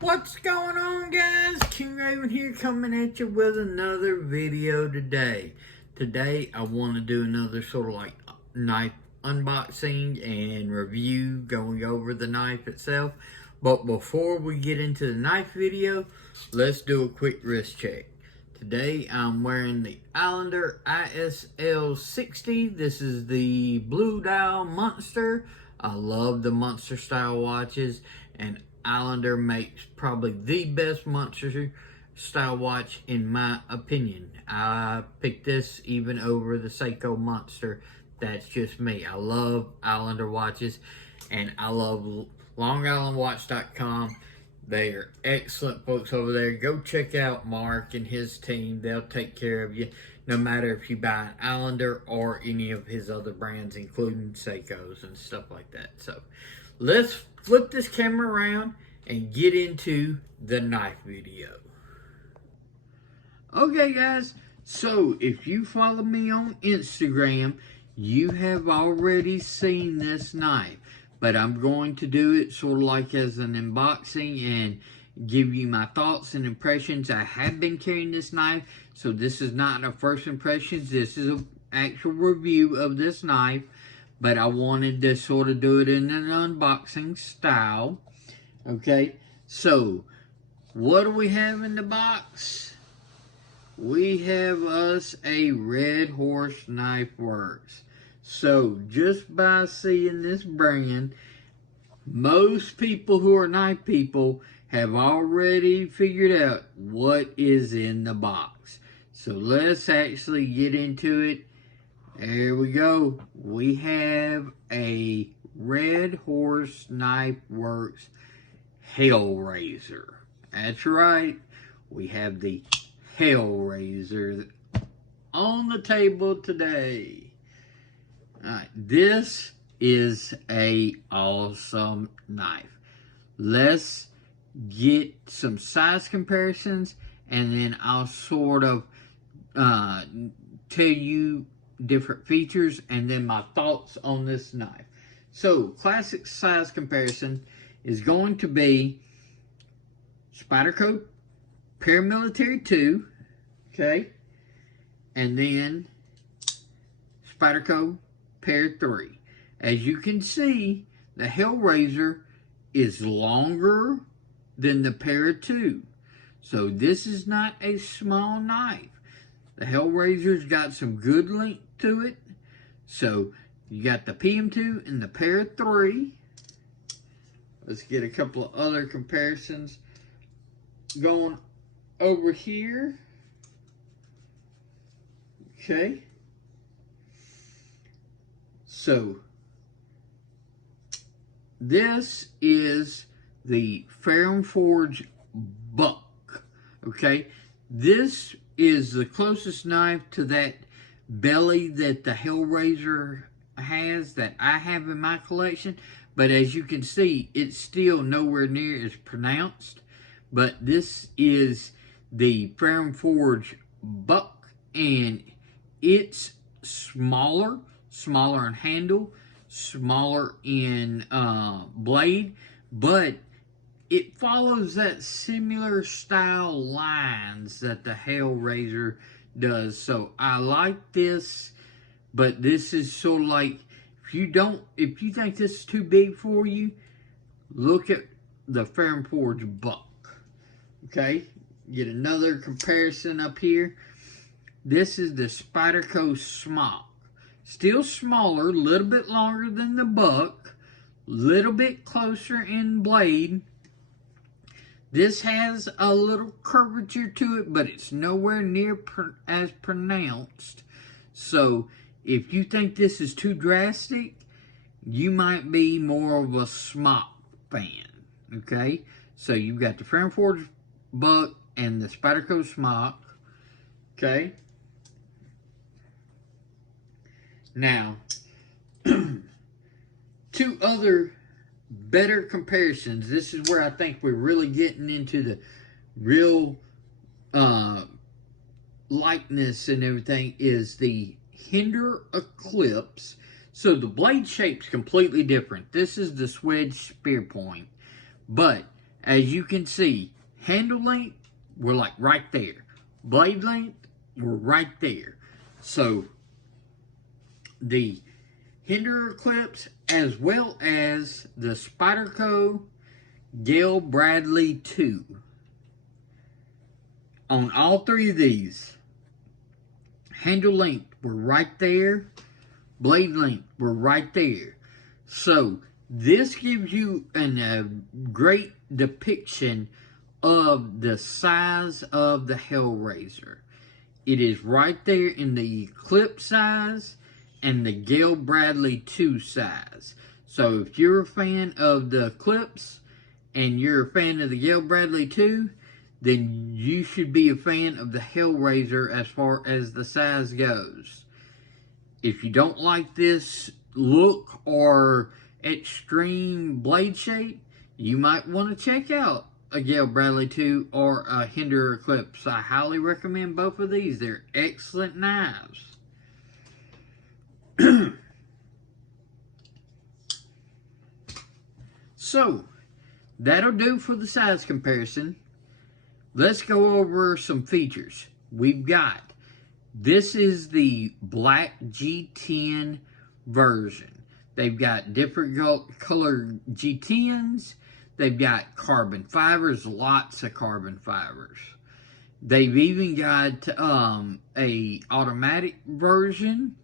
What's going on, guys? King Raven here, coming at you with another video today. Today I want to do another sort of like knife unboxing and review, going over the knife itself. But before we get into the knife video, let's do a quick wrist check. Today I'm wearing the Islander ISL 60. This is the Blue Dial Monster. I love the Monster style watches, and Islander makes probably the best Monster style watch in my opinion. I picked this even over the Seiko Monster. That's just me. I love Islander watches, and I love LongIslandWatch.com. They are excellent folks over there. Go check out Mark and his team. They'll take care of you no matter if you buy an Islander or any of his other brands, including Seikos and stuff like that. So let's flip this camera around and get into the knife video. Okay, guys, so if you follow me on Instagram, you have already seen this knife. But I'm going to do it sort of like as an unboxing and give you my thoughts and impressions. I have been carrying this knife, so this is not a first impressions. This is an actual review of this knife. But I wanted to sort of do it in an unboxing style. Okay, so what do we have in the box? We have us a Red Horse Knife Works. So, just by seeing this brand, most people who are knife people have already figured out what is in the box. So, let's actually get into it. There we go. We have a Red Horse Knife Works Hellraiser. That's right. We have the Hellraiser on the table today. Alright, this is a awesome knife. Let's get some size comparisons, and then I'll sort of tell you different features and then my thoughts on this knife. So, classic size comparison is going to be Spyderco Paramilitary 2, okay, and then Spyderco Para 3. As you can see, the Hellraiser is longer than the Para 2. So this is not a small knife. The Hellraiser's got some good length to it. So you got the PM2 and the Para 3. Let's get a couple of other comparisons going over here. Okay. So, this is the Ferrum Forge Buck, okay? This is the closest knife to that belly that the Hellraiser has, that I have in my collection. But as you can see, it's still nowhere near as pronounced. But this is the Ferrum Forge Buck, and it's smaller in handle, smaller in blade, but it follows that similar style lines that the Hellraiser does. So I like this, but this is sort of like, if you think this is too big for you, look at the Ferrum Forge Buck. Okay, get another comparison up here. This is the Spyderco Smock. Still smaller, a little bit longer than the Buck, little bit closer in blade. This has a little curvature to it, but it's nowhere near as pronounced. So, if you think this is too drastic, you might be more of a Smock fan, okay? So, you've got the Ferrum Forge Buck and the Spyderco Smock, okay? Now, two other better comparisons. This is where I think we're really getting into the real likeness and everything, is the Hinder Eclipse. So the blade shape's completely different. This is the Swedge Spear Point. But As you can see, handle length, we're like right there. Blade length, we're right there. So the Hinderer clips, as well as the Spyderco Gale Bradley 2. On all three of these, handle length, we're right there. Blade length, we're right there. So this gives you a great depiction of the size of the Hellraiser. It is right there in the clip size and the Gale Bradley 2 size. So if you're a fan of the clips and you're a fan of the Gale Bradley 2, then you should be a fan of the Hellraiser as far as the size goes. If you don't like this look or extreme blade shape, you might want to check out a Gale Bradley 2 or a Hinderer Clips. I highly recommend both of these. They're excellent knives. So, that'll do for the size comparison. Let's go over some features. We've got, this is the black G10 version. They've got different colored G10s. They've got carbon fibers, lots of carbon fibers. They've even got a automatic version.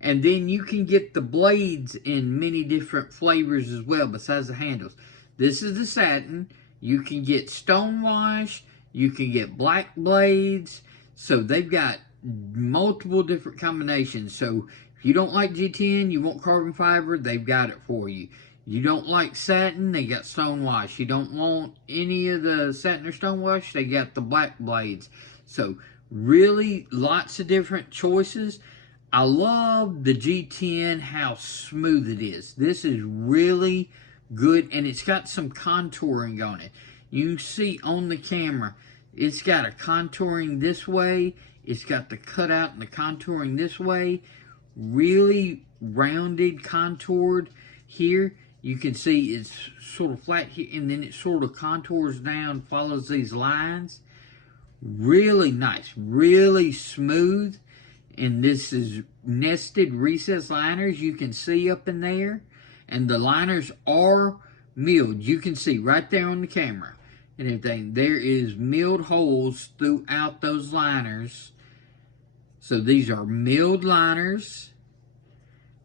And then you can get the blades in many different flavors as well, besides the handles. This is the satin. You can get stonewash. You can get black blades. So they've got multiple different combinations. So if you don't like G10, you want carbon fiber, they've got it for you. You don't like satin, they got stonewash. You don't want any of the satin or stonewash, they got the black blades. So really lots of different choices. I love the G10, how smooth it is. This is really good, and it's got some contouring on it. You can see on the camera, it's got a contouring this way. It's got the cutout and the contouring this way. Really rounded, contoured here. You can see it's sort of flat here, and then it sort of contours down, follows these lines. Really nice, really smooth. And this is nested recess liners you can see up in there. And the liners are milled. You can see right there on the camera and everything. There is milled holes throughout those liners. So these are milled liners.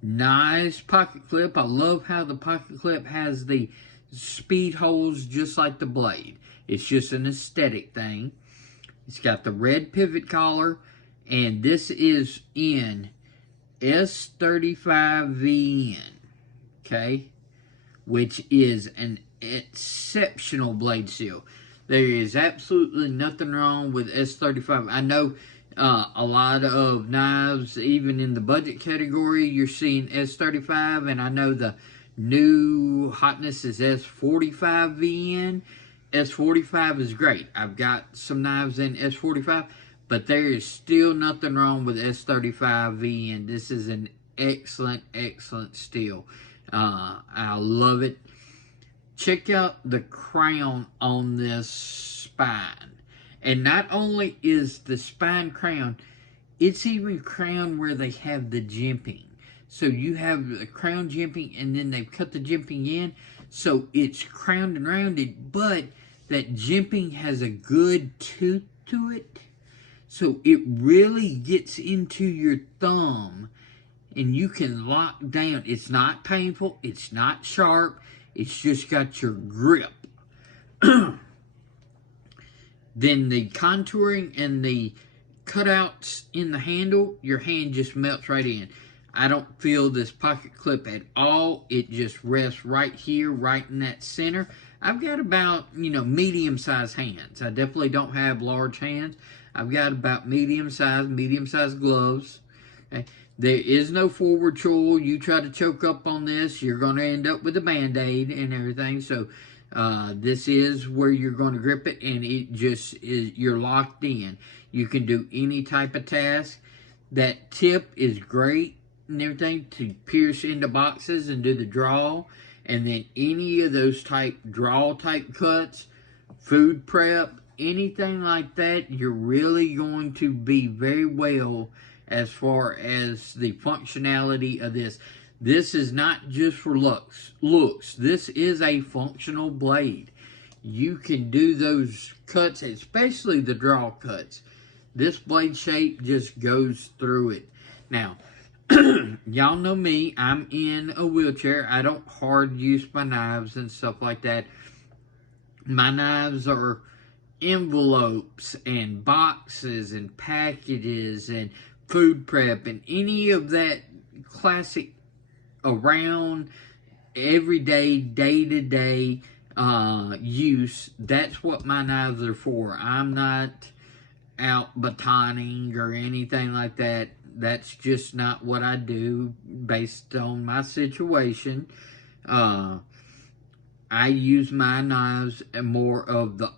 Nice pocket clip. I love how the pocket clip has the speed holes just like the blade. It's just an aesthetic thing. It's got the red pivot collar. And this is in S35VN, okay, which is an exceptional blade seal. There is absolutely nothing wrong with S35. I know a lot of knives, even in the budget category, you're seeing S35, and I know the new hotness is S45VN. S45 is great. I've got some knives in S45. But there is still nothing wrong with S35VN. This is an excellent, excellent steel. I love it. Check out the crown on this spine. And not only is the spine crown, it's even crowned where they have the jimping. So you have the crown jimping, and then they've cut the jimping in. So it's crowned and rounded, but that jimping has a good tooth to it. So it really gets into your thumb, and you can lock down. It's not painful. It's not sharp. It's just got your grip. Then the contouring and the cutouts in the handle, your hand just melts right in. I don't feel this pocket clip at all. It just rests right here, right in that center. I've got about, medium-sized hands. I definitely don't have large hands. I've got about medium-sized gloves. Okay. There is no forward choil. You try to choke up on this, you're going to end up with a Band-Aid and everything. So this is where you're going to grip it, and it just is, you're locked in. You can do any type of task. That tip is great and everything to pierce into boxes and do the draw. And then any of those type draw type cuts, food prep, anything like that, you're really going to be very well as far as the functionality of this. This is not just for looks. This is a functional blade. You can do those cuts, especially the draw cuts. This blade shape just goes through it. Now, y'all know me. I'm in a wheelchair. I don't hard use my knives and stuff like that. My knives are envelopes and boxes and packages and food prep and any of that classic around everyday, day-to-day use. That's what my knives are for. I'm not out batoning or anything like that. That's just not what I do based on my situation. I use my knives more of the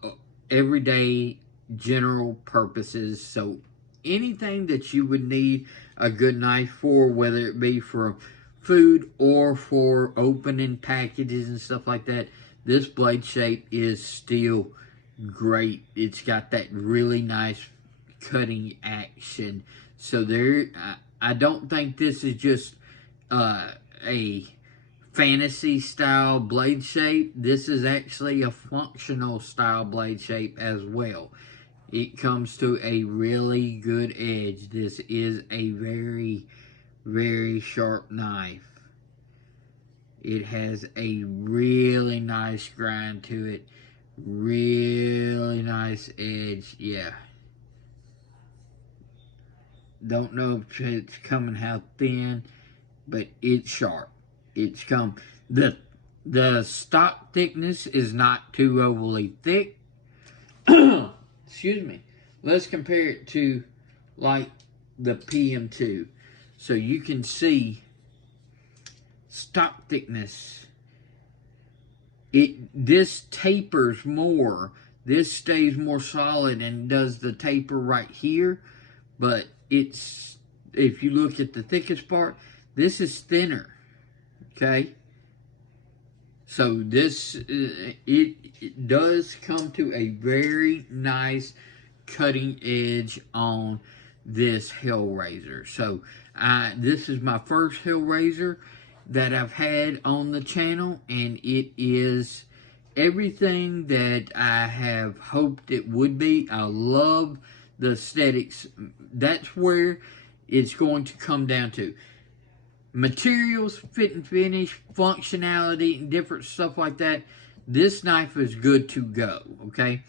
everyday general purposes. So anything that you would need a good knife for, whether it be for food or for opening packages and stuff like that, this blade shape is still great. It's got that really nice cutting action. So there, I don't think this is just a fantasy style blade shape. This is actually a functional style blade shape as well. It comes to a really good edge. This is a very, very sharp knife. It has a really nice grind to it. Really nice edge. Yeah. Don't know if it's coming how thin, but it's sharp. It's come. The stock thickness is not too overly thick. Excuse me. Let's compare it to like the PM2. So you can see stock thickness. This tapers more. This stays more solid and does the taper right here. But it's, if you look at the thickest part, this is thinner. Okay, so this, it does come to a very nice cutting edge on this Hellraiser. So this is my first Hellraiser that I've had on the channel, and it is everything that I have hoped it would be. I love the aesthetics. That's where it's going to come down to. Materials, fit and finish, functionality, and different stuff like that. This knife is good to go, okay?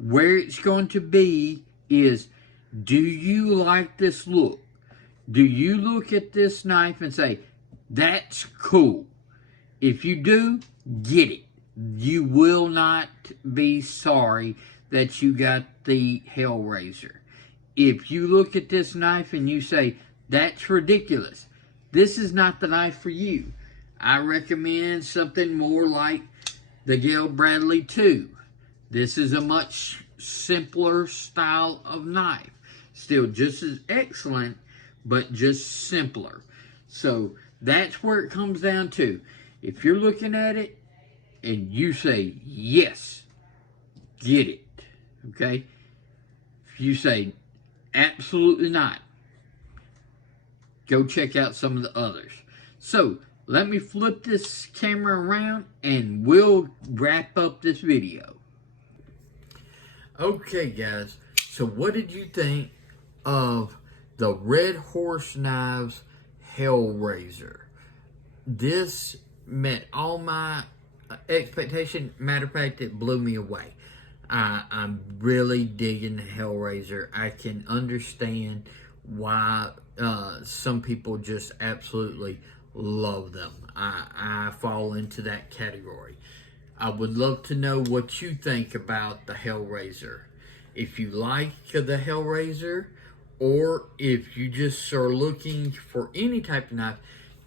Where it's going to be is, do you like this look? Do you look at this knife and say, that's cool? If you do, get it. You will not be sorry that you got the Hellraiser. If you look at this knife and you say, that's ridiculous, this is not the knife for you. I recommend something more like the Gale Bradley 2. This is a much simpler style of knife. Still just as excellent, but just simpler. So that's where it comes down to. If you're looking at it and you say, yes, get it. Okay? If you say, absolutely not, go check out some of the others. So, let me flip this camera around and we'll wrap up this video. Okay, guys. So, what did you think of the Red Horse Knives Hellraiser? This met all my expectations. Matter of fact, it blew me away. I'm really digging the Hellraiser. I can understand why some people just absolutely love them. I fall into that category. I would love to know what you think about the Hellraiser. If you like the Hellraiser, or if you just are looking for any type of knife,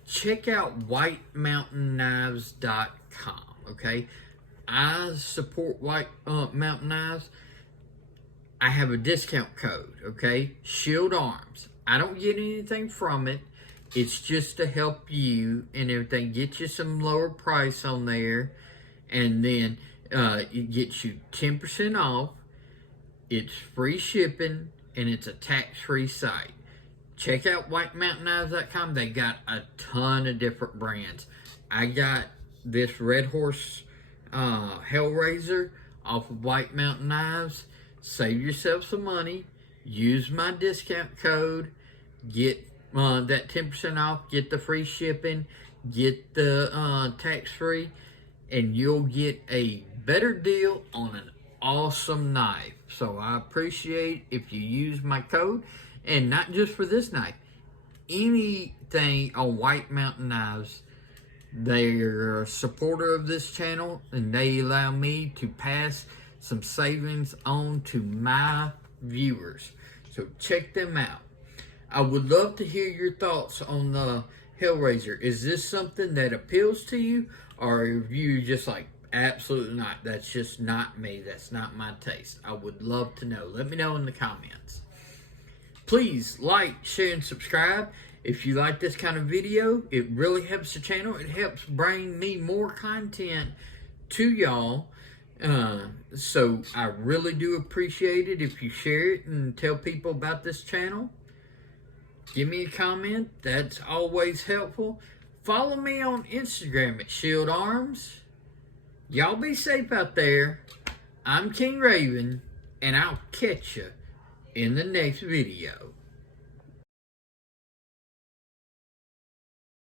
check out WhiteMountainKnives.com, okay? I support White Mountain Knives. I have a discount code, okay? Shield Arms. I don't get anything from it. It's just to help you and everything. Get you some lower price on there. And then it gets you 10% off. It's free shipping. And it's a tax-free site. Check out WhiteMountainKnives.com. They got a ton of different brands. I got this Red Horse Hellraiser off of White Mountain Knives. Save yourself some money. Use my discount code. Get that 10% off. Get the free shipping. Get the tax-free. And you'll get a better deal on an awesome knife. So I appreciate if you use my code. And not just for this knife. Anything on White Mountain Knives. They're a supporter of this channel, and they allow me to pass some savings on to my viewers. So check them out. I would love to hear your thoughts on the Hellraiser. Is this something that appeals to you, or are you just like, absolutely not? That's just not me. That's not my taste. I would love to know. Let me know in the comments. Please like, share, and subscribe. If you like this kind of video, it really helps the channel. It helps bring me more content to y'all. So I really do appreciate it if you share it and tell people about this channel. Give me a comment. That's always helpful. Follow me on Instagram at Shield Arms. Y'all be safe out there. I'm King Raven, and I'll catch you in the next video.